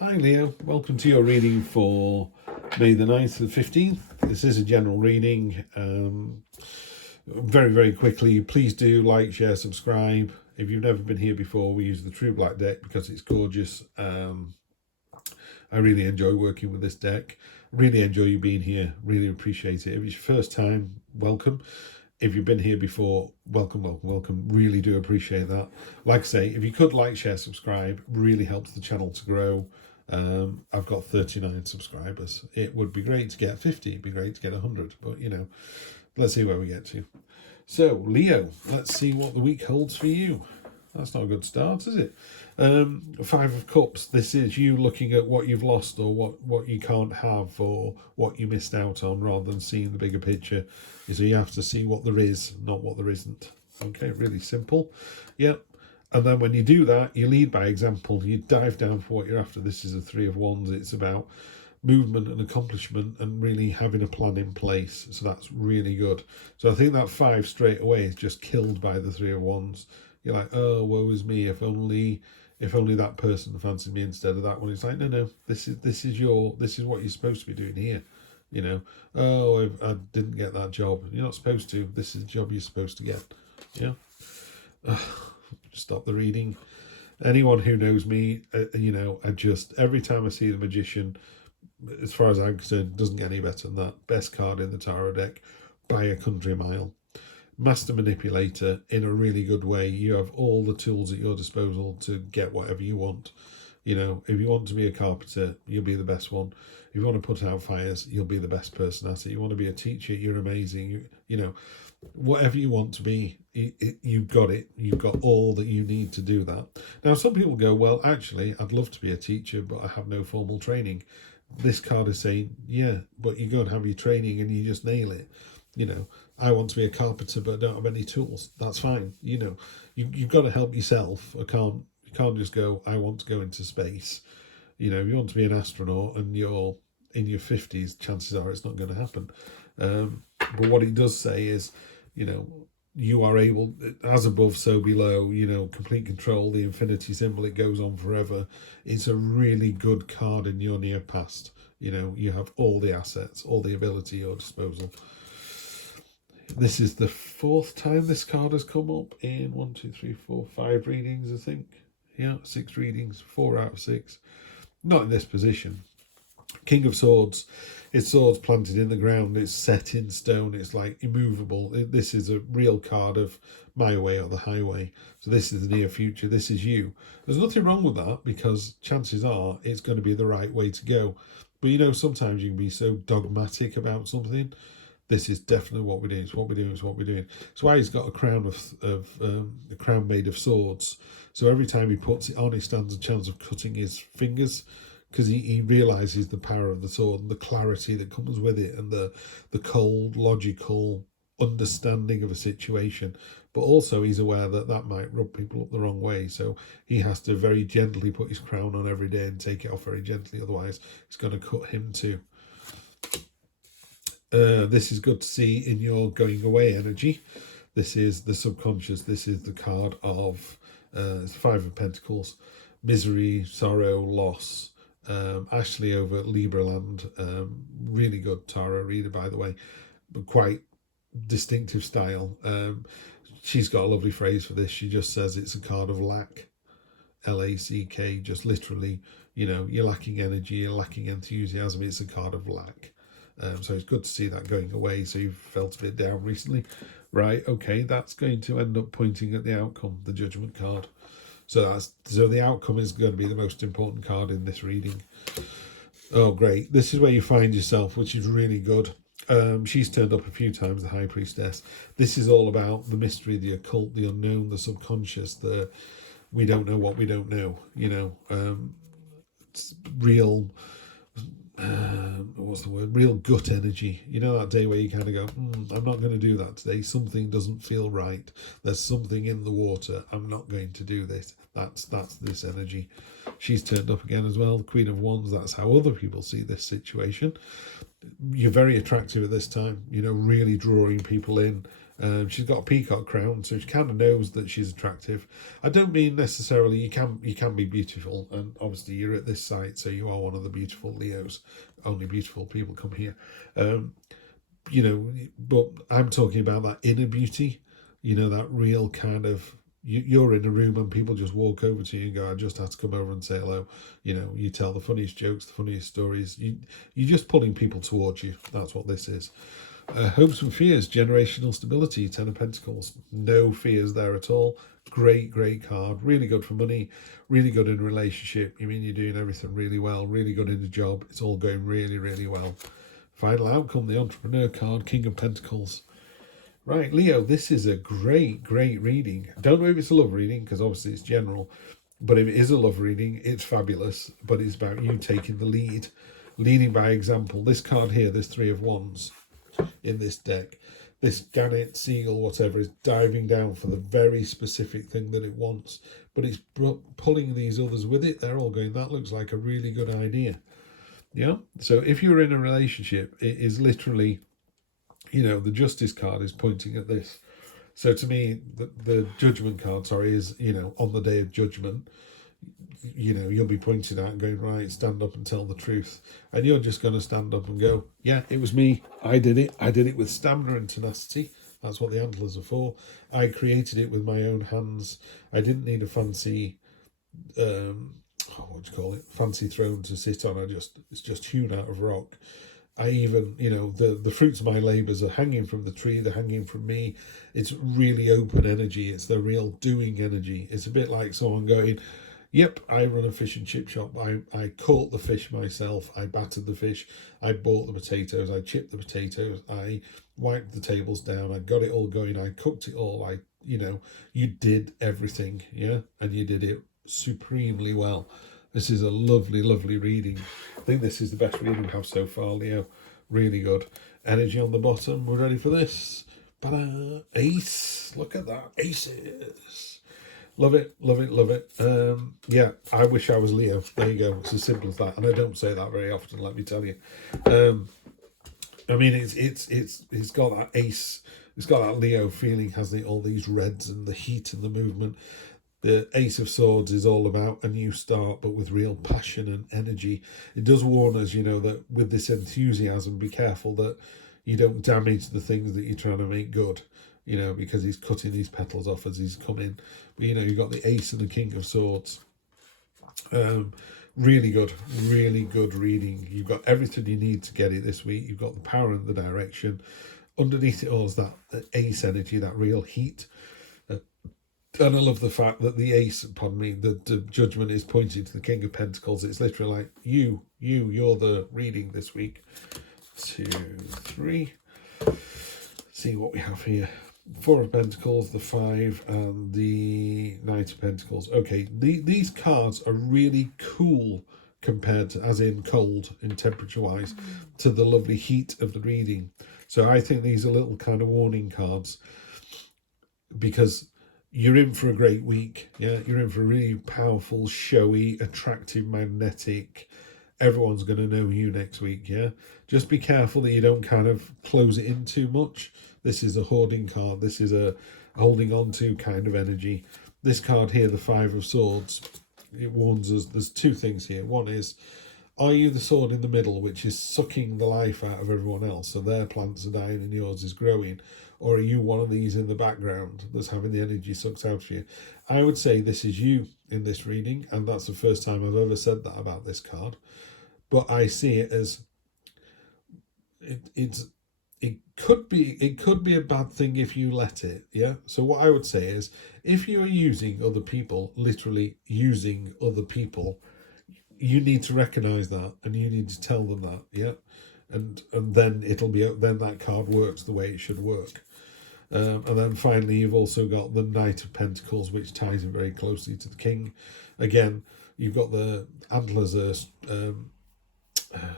Hi Leo, welcome to your reading for May the 9th to the 15th. This is a general reading. Very quickly, please do like, share, subscribe. If you've never been here before, we use the True Black deck because it's gorgeous. I really enjoy working with this deck. Really enjoy you being here. Really appreciate it. If it's your first time, welcome. If you've been here before, welcome. Really do appreciate that. Like I say, if you could like, share, subscribe, really helps the channel to grow. I've got 39 subscribers. It would be great to get 50. It'd be great to get 100. But, you know, let's see where we get to. So, Leo, let's see what the week holds for you. That's not a good start, is it? Five of Cups. This is you looking at what you've lost or what you can't have or what you missed out on rather than seeing the bigger picture. So you have to see what there is, not what there isn't. Okay, really simple. Yep. And then when you do that, you lead by example. You dive down for what you're after. This is a Three of Wands. It's about movement and accomplishment and really having a plan in place. So that's really good. So I think that 5 straight away is just killed by the Three of Wands. You're like, oh, woe is me. If only that person fancied me instead of that one. It's like, no. This is what you're supposed to be doing here. You know, oh, I didn't get that job. You're not supposed to. This is the job you're supposed to get. Yeah. Stop the reading. Anyone who knows me, you know, I just, every time I see the Magician, as far as I'm concerned, doesn't get any better than that. Best card in the tarot deck by a country mile. Master manipulator in a really good way. You have all the tools at your disposal to get whatever you want. You know, if you want to be a carpenter, you'll be the best one. If you want to put out fires, you'll be the best person at it. You want to be a teacher, you're amazing. You know, whatever you want to be, you've got it. You've got all that you need to do that. Now, some people go, well, actually, I'd love to be a teacher, but I have no formal training. This card is saying, yeah, but you go and have your training and you just nail it. You know, I want to be a carpenter, but I don't have any tools. That's fine. You know, you've got to help yourself. You can't just go, I want to go into space. You know, if you want to be an astronaut and you're in your 50s, chances are it's not going to happen. But what it does say is, you know, you are able, as above, so below, you know, complete control, the infinity symbol, it goes on forever. It's a really good card in your near past. You know, you have all the assets, all the ability at your disposal. This is the 4th time this card has come up in 1, 2, 3, 4, 5 readings, I think. Yeah, 6 readings, 4 out of 6. Not in this position. King of Swords. It's swords planted in the ground. It's set in stone. It's like immovable. This is a real card of my way or the highway. So this is the near future. This is you. There's nothing wrong with that because chances are it's going to be the right way to go. But you know, sometimes you can be so dogmatic about something. This is definitely what we're doing. It's what we're doing. It's what we're doing. That's why he's got a crown a crown made of swords. So every time he puts it on, he stands a chance of cutting his fingers because he realizes the power of the sword and the clarity that comes with it and the cold, logical understanding of a situation. But also he's aware that that might rub people up the wrong way. So he has to very gently put his crown on every day and take it off very gently. Otherwise, it's going to cut him too. This is good to see in your going away energy. This is the subconscious. This is the card of 5 of Pentacles. Misery, sorrow, loss. Ashley over at Libraland. Really good tarot reader, by the way. But quite distinctive style. She's got a lovely phrase for this. She just says it's a card of lack. L-A-C-K. Just literally, you know, you're lacking energy, you're lacking enthusiasm. It's a card of lack. So it's good to see that going away. So you've felt a bit down recently. Right, okay, that's going to end up pointing at the outcome, the Judgment card. So the outcome is going to be the most important card in this reading. Oh, great. This is where you find yourself, which is really good. She's turned up a few times, the High Priestess. This is all about the mystery, the occult, the unknown, the subconscious, we don't know what we don't know, you know. It's real... what's the word? Real gut energy. You know, that day where you kind of go, I'm not going to do that today. Something doesn't feel right. There's something in the water. I'm not going to do this. That's this energy. She's turned up again as well. Queen of Wands. That's how other people see this situation. You're very attractive at this time. You know, really drawing people in. She's got a peacock crown, so she kind of knows that she's attractive. I don't mean necessarily you can be beautiful, and obviously you're at this site, so you are one of the beautiful Leos. Only beautiful people come here, you know. But I'm talking about that inner beauty, you know, that real kind of. You're in a room and people just walk over to you and go, "I just had to come over and say hello." You know, you tell the funniest jokes, the funniest stories. You're just pulling people towards you. That's what this is. Hopes and fears, generational stability, Ten of Pentacles. No fears there at all. Great card. Really good for money. Really good in relationship. You mean you're doing everything really well. Really good in the job. It's all going really well. Final outcome, the Entrepreneur card, King of Pentacles. Right, Leo, this is a great reading. I don't know if it's a love reading, because obviously it's general. But if it is a love reading, it's fabulous. But it's about you taking the lead. Leading by example. This card here, this Three of Wands in this deck, this gannet, seagull, whatever, is diving down for the very specific thing that it wants, but it's pulling these others with it. They're all going, that looks like a really good idea. Yeah, so if you're in a relationship, it is literally, you know, the Justice card is pointing at this. So to me, the Judgment card, sorry, is, you know, on the day of judgment, you know, you'll be pointed out and going, right, stand up and tell the truth. And you're just going to stand up and go, yeah, it was me. I did it. I did it with stamina and tenacity. That's what the antlers are for. I created it with my own hands. I didn't need a fancy, what do you call it? Fancy throne to sit on. It's just hewn out of rock. I even, you know, the fruits of my labours are hanging from the tree. They're hanging from me. It's really open energy. It's the real doing energy. It's a bit like someone going, yep, I run a fish and chip shop. I caught the fish myself. I battered the fish. I bought the potatoes. I chipped the potatoes. I wiped the tables down. I got it all going. I cooked it all. You know, you did everything, yeah? And you did it supremely well. This is a lovely reading. I think this is the best reading we have so far, Leo. Really good. Energy on the bottom. We're ready for this. Ta-da! Ace. Look at that. Aces. Love it. Yeah, I wish I was Leo. There you go. It's as simple as that. And I don't say that very often, let me tell you. I mean, it's got that ace. It's got that Leo feeling, hasn't it? All these reds and the heat and the movement. The Ace of Swords is all about a new start, but with real passion and energy. It does warn us, you know, that with this enthusiasm, be careful that you don't damage the things that you're trying to make good, you know, because he's cutting these petals off as he's come in. But, you know, you've got the Ace and the King of Swords. Really good reading. You've got everything you need to get it this week. You've got the power and the direction. Underneath it all is that ace energy, that real heat. And I love the fact that the ace, the judgment is pointing to the King of Pentacles. It's literally like, you're the reading this week. 2, 3. See what we have here. 4 of Pentacles, the 5, and the Knight of Pentacles. Okay, these cards are really cool compared to, as in cold, in temperature-wise, to the lovely heat of the reading. So I think these are little kind of warning cards, because you're in for a great week. Yeah, you're in for a really powerful, showy, attractive, magnetic. Everyone's going to know you next week. Yeah, just be careful that you don't kind of close it in too much. This is a hoarding card. This is a holding on to kind of energy. This card here, the 5 of Swords, it warns us. There's 2 things here. One is, are you the sword in the middle, which is sucking the life out of everyone else, so their plants are dying and yours is growing? Or are you one of these in the background that's having the energy sucked out of you? I would say this is you in this reading, and that's the first time I've ever said that about this card. But I see it as it could be a bad thing if you let it. Yeah. So what I would say is, if you are using other people, literally using other people, you need to recognize that and you need to tell them that. Yeah. And then then that card works the way it should work. And then finally, you've also got the Knight of Pentacles, which ties in very closely to the King. Again, you've got the antlers are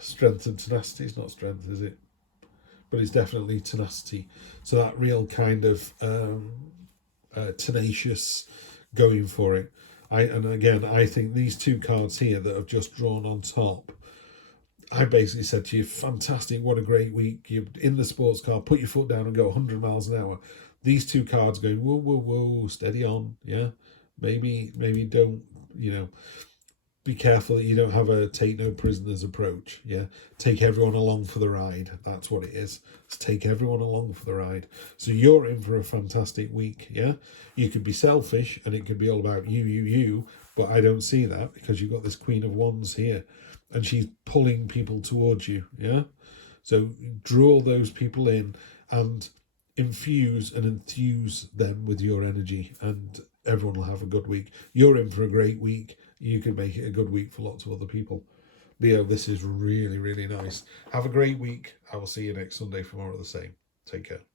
strength and tenacity. It's not strength, is it? But it's definitely tenacity. So that real kind of tenacious, going for it. I think these 2 cards here that have just drawn on top, I basically said to you, fantastic, what a great week. You're in the sports car, put your foot down and go 100 miles an hour. these two cards going, whoa, whoa, whoa, steady on, yeah? Maybe don't, be careful that you don't have a take no prisoners approach, yeah? Take everyone along for the ride. That's what it is. It's take everyone along for the ride. So you're in for a fantastic week, yeah? You could be selfish and it could be all about you, but I don't see that because you've got this Queen of Wands here and she's pulling people towards you, yeah? So draw those people in and infuse and enthuse them with your energy, and everyone will have a good week. You're in for a great week. You can make it a good week for lots of other people. Leo, this is really, really nice. Have a great week. I will see you next Sunday for more of the same. Take care.